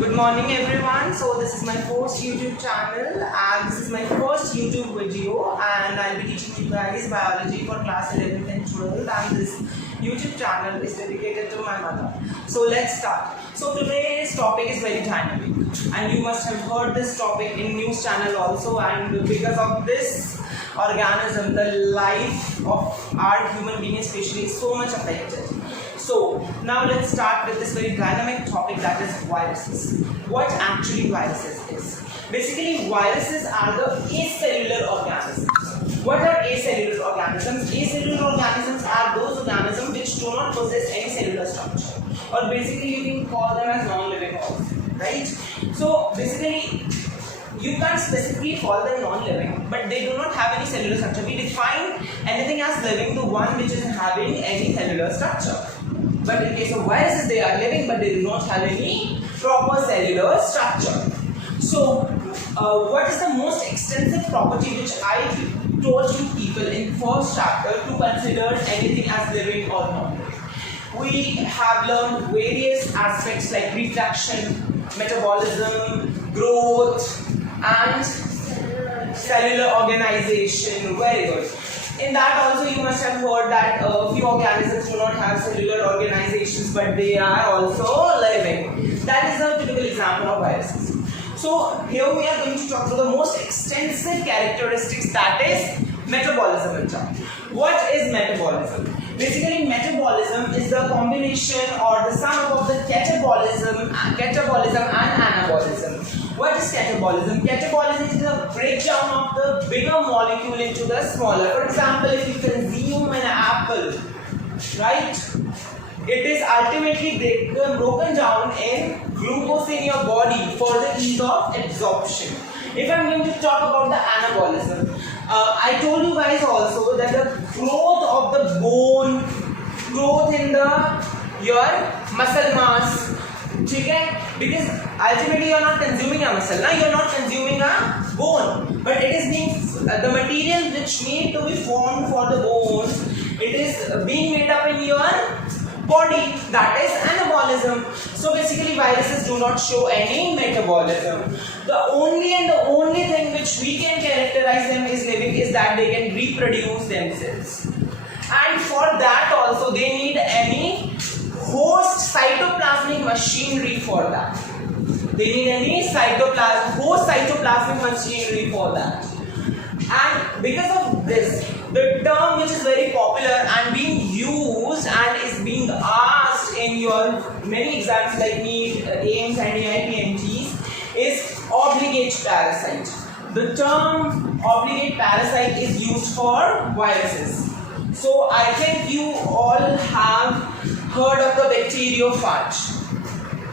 Good morning everyone. So this is my first YouTube channel and this is my first YouTube video, and I'll be teaching you guys biology for class 11th and 12th, and this YouTube channel is dedicated to my mother. So let's start. So today's topic is very dynamic and you must have heard this topic in news channel also, and because of this organism, the life of our human being especially is so much affected. So now let's start with this very dynamic topic, that is viruses. What actually viruses is? Basically viruses are the acellular organisms. What are acellular organisms? Acellular organisms are those organisms which do not possess any cellular structure, or basically you can call them as non-living organisms, right? So basically you can't specifically call them non-living, but they do not have any cellular structure. We define anything as living, the one which is having any cellular structure. But in case of viruses, they are living but they do not have any proper cellular structure. So what is the most extensive property which I told you people in first chapter to consider anything as living or non-living? We have learned various aspects like reproduction, metabolism, growth and cellular organization. Very good. In that also you must have heard that few organisms do not have cellular organizations but they are also living. That is a typical example of viruses. So here we are going to talk about the most extensive characteristics, that is metabolism. What is metabolism? Basically metabolism is the combination or the sum of the catabolism and anabolism. What is catabolism? Catabolism is the breakdown of the bigger molecule into the smaller. For example, if you consume an apple, right, it is ultimately broken down in glucose in your body for the ease of absorption. If I'm going to talk about the anabolism, I told you guys also that the growth of the bone, growth in your muscle mass, okay? Because ultimately you are not consuming a muscle, you are not consuming a bone, but it is being the material which need to be formed for the bones, it is being made up in your body, that is anabolism. So basically viruses do not show any metabolism. The only thing which we can characterize them as living is that they can reproduce themselves, and for that also they need any host cytoplasmic machinery for that. They need any host cytoplasmic machinery for that. And because of this, the term which is very popular and being used and is being asked in your many exams like NEET, AIMS and AIPMGs is obligate parasite. The term obligate parasite is used for viruses. So I think you all have heard of the bacteriophage.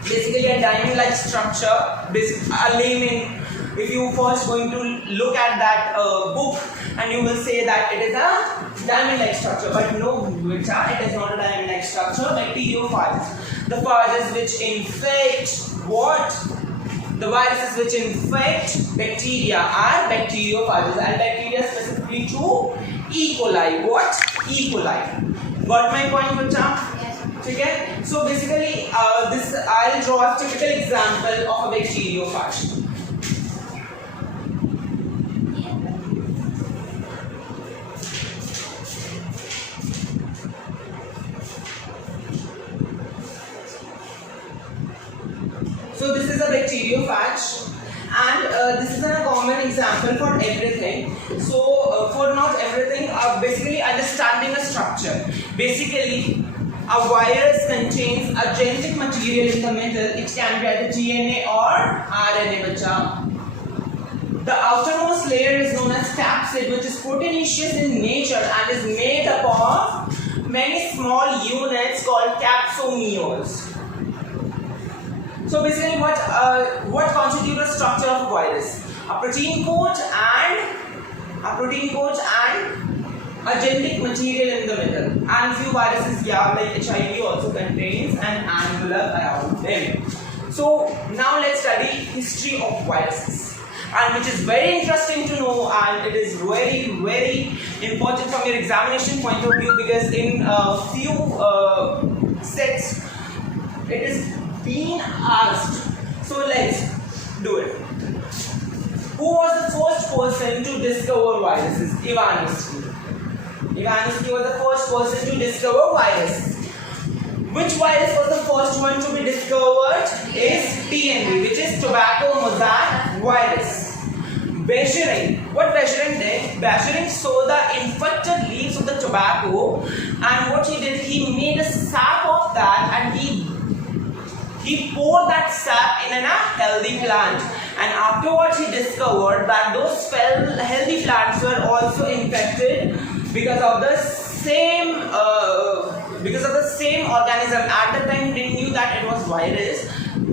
Basically a diamond-like structure, a layman. If you first going to look at that book and you will say that it is a diamond-like structure, but no, it is not a diamond-like structure. Bacteriophages, the phages which infect what? The viruses which infect bacteria are bacteriophages, and bacteria specifically to E. coli. What? E. coli. Got my point, Bacha? Okay? So basically I'll draw a typical example of a bacteriophage. So this is a bacteriophage, and this is a common example for everything. So for not everything, basically understanding a structure. Basically a virus contains a genetic material in the middle. It can be either DNA or RNA. Bacha. The outermost layer is known as capsid, which is proteinaceous in nature and is made up of many small units called capsomeres. So basically what constitutes the structure of a virus? A protein coat and a genetic material in the middle. And few viruses, like HIV also contains an envelope around them. So now let's study history of viruses, and which is very interesting to know, and it is very important from your examination point of view, because in few sets it is being asked. So let's do it. Who was the first person to discover viruses? Ivanovsky. Ivanovsky was the first person to discover viruses. Which virus was the first one to be discovered? Is TMV, which is tobacco mosaic virus. Beijering. What Beijering did? Beijering saw the infected leaves of the tobacco, and what he did, he made a sap of that, and he poured that sap in a healthy plant. And afterwards, he discovered that those healthy plants were also infected because of the same organism. At the time, he didn't knew that it was virus.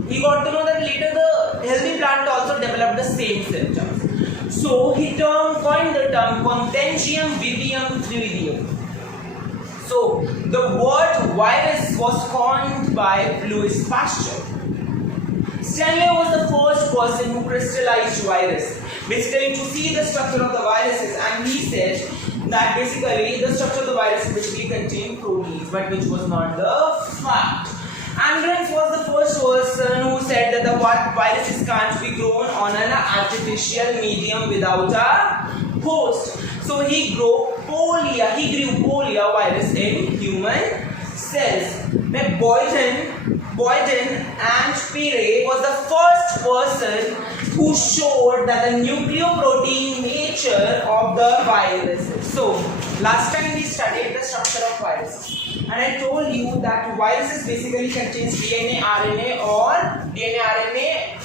He got to know that later the healthy plant also developed the same symptoms. So he coined the term Contagium vivium fluidium. So the word virus was coined by Louis Pasteur. Stanley was the first person who crystallized virus, basically to see the structure of the viruses, and he said that basically the structure of the virus basically contained proteins, but which was not the fact. Andrens was the first person who said that the viruses can't be grown on an artificial medium without a host. So he grew polio virus in human cells. Now Boyden and Pire was the first person who showed that the nucleoprotein nature of the viruses. So last time we studied the structure of viruses, and I told you that viruses basically contains DNA, RNA, or DNA, RNA.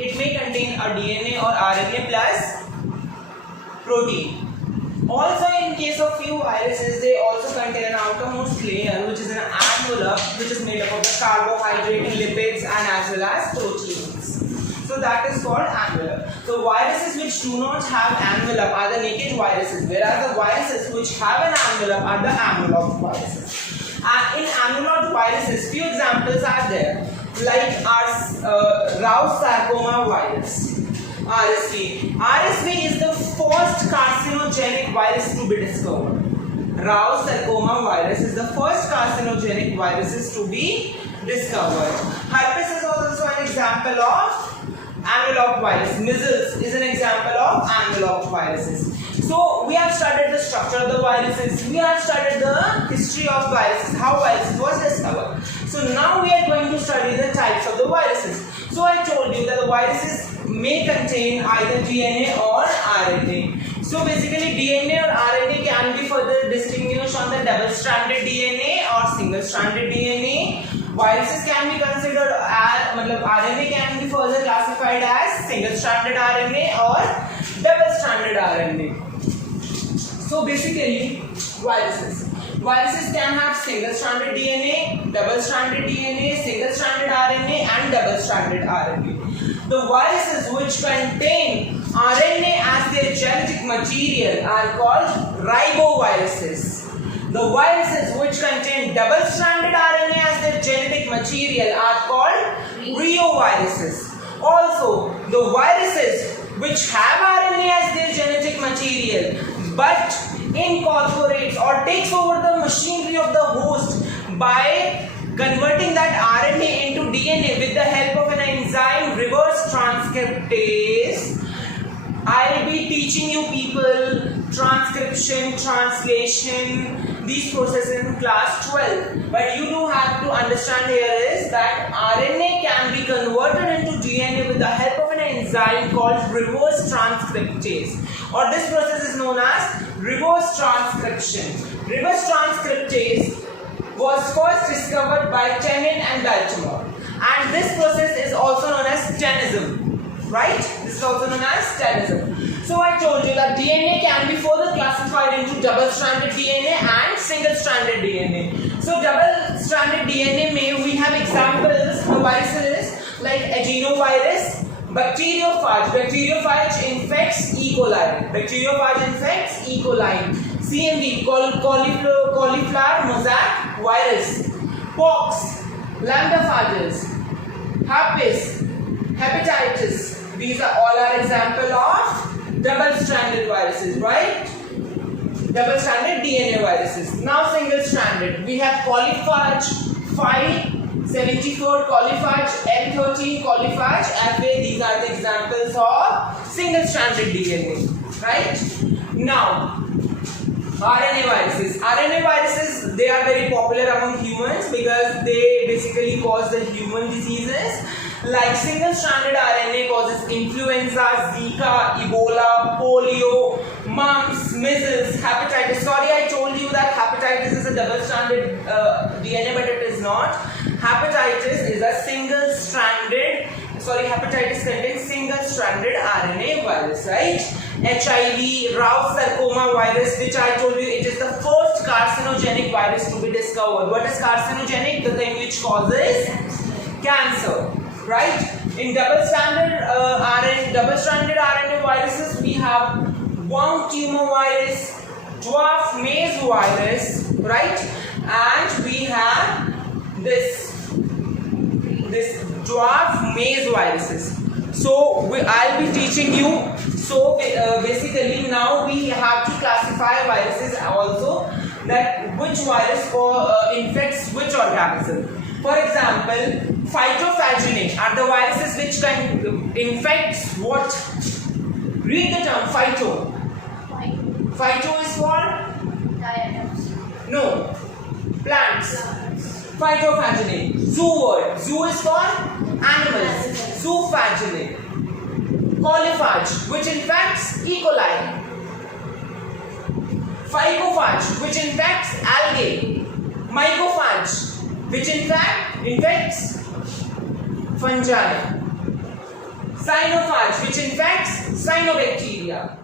It may contain a DNA or RNA plus protein. Also, in case of few viruses, they also contain an outermost layer, which is an envelope, which is made up of the carbohydrate, lipids, and as well as proteins. So that is called envelope. So viruses which do not have envelope are the naked viruses, whereas the viruses which have an envelope are the enveloped viruses. And in enveloped viruses, few examples are there, like Rous sarcoma virus. RSV. RSV is the first carcinogenic virus to be discovered. Rous sarcoma virus is the first carcinogenic viruses to be discovered. Herpes is also an example of enveloped virus. Measles is an example of enveloped viruses. So we have studied the structure of the viruses. We have studied the history of viruses, how viruses was discovered. So now we are going to study the types of the viruses. So I told you that the viruses may contain either DNA or RNA. So basically DNA or RNA can be further distinguished on the double-stranded DNA or single-stranded DNA. Viruses can be considered as, RNA can be further classified as single-stranded RNA or double-stranded RNA. So basically viruses can have single-stranded DNA, double-stranded DNA, single-stranded RNA, and double-stranded RNA. The viruses which contain RNA as their genetic material are called riboviruses. The viruses which contain double-stranded RNA as their genetic material are called reoviruses. Also, the viruses which have RNA as their genetic material but incorporates or takes over the machinery of the host by converting that RNA into DNA with the help of an enzyme reverse transcriptase. I will be teaching you people transcription, translation, these processes in class 12. But you do have to understand here is that RNA can be converted into DNA with the help of an enzyme called reverse transcriptase, or this process is known as reverse transcription. Reverse transcriptase was first discovered by Tenin and Baltimore, and this process is also known as stenism. Right? This is also known as stenism. So I told you that DNA can be further classified into double-stranded DNA and single-stranded DNA. So double-stranded DNA we have examples of viruses like adenovirus, bacteriophage. Bacteriophage infects E. coli. Bacteriophage infects E. coli. CMV, cauliflower mosaic virus. Pox, lambda-phages, herpes, hepatitis. These are all are example of double-stranded viruses, right? Double-stranded DNA viruses. Now single-stranded. We have polyphage, 74 coliphage, M13 coliphage, Fa. These are the examples of single-stranded DNA. Right? Now, RNA viruses. RNA viruses, they are very popular among humans because they basically cause the human diseases. Like single-stranded RNA causes influenza, Zika, Ebola, polio, mumps, measles, hepatitis. Sorry, I told you that hepatitis is a double-stranded DNA, but it is not. Hepatitis is a single-stranded, hepatitis contains single-stranded RNA virus, right? HIV, Rao sarcoma virus, which I told you, it is the first carcinogenic virus to be discovered. What is carcinogenic? The thing which causes cancer, right? In double-stranded RNA viruses, we have worm tumor virus, dwarf maize virus, right? And we have this dwarf maize viruses. So I'll be teaching you. So basically now we have to classify viruses also, that which virus infects which organism. For example, phytophaginae are the viruses which can infect what? Read the term phyto. Phyto is for? No. Plants. Phytophaginae. Zoo word. Zoo is for animals. Zoophaginae. Coliphage, which infects E. coli. Phycophage, which infects algae. Mycophage, which infects fungi. Cyanophage, which infects cyanobacteria.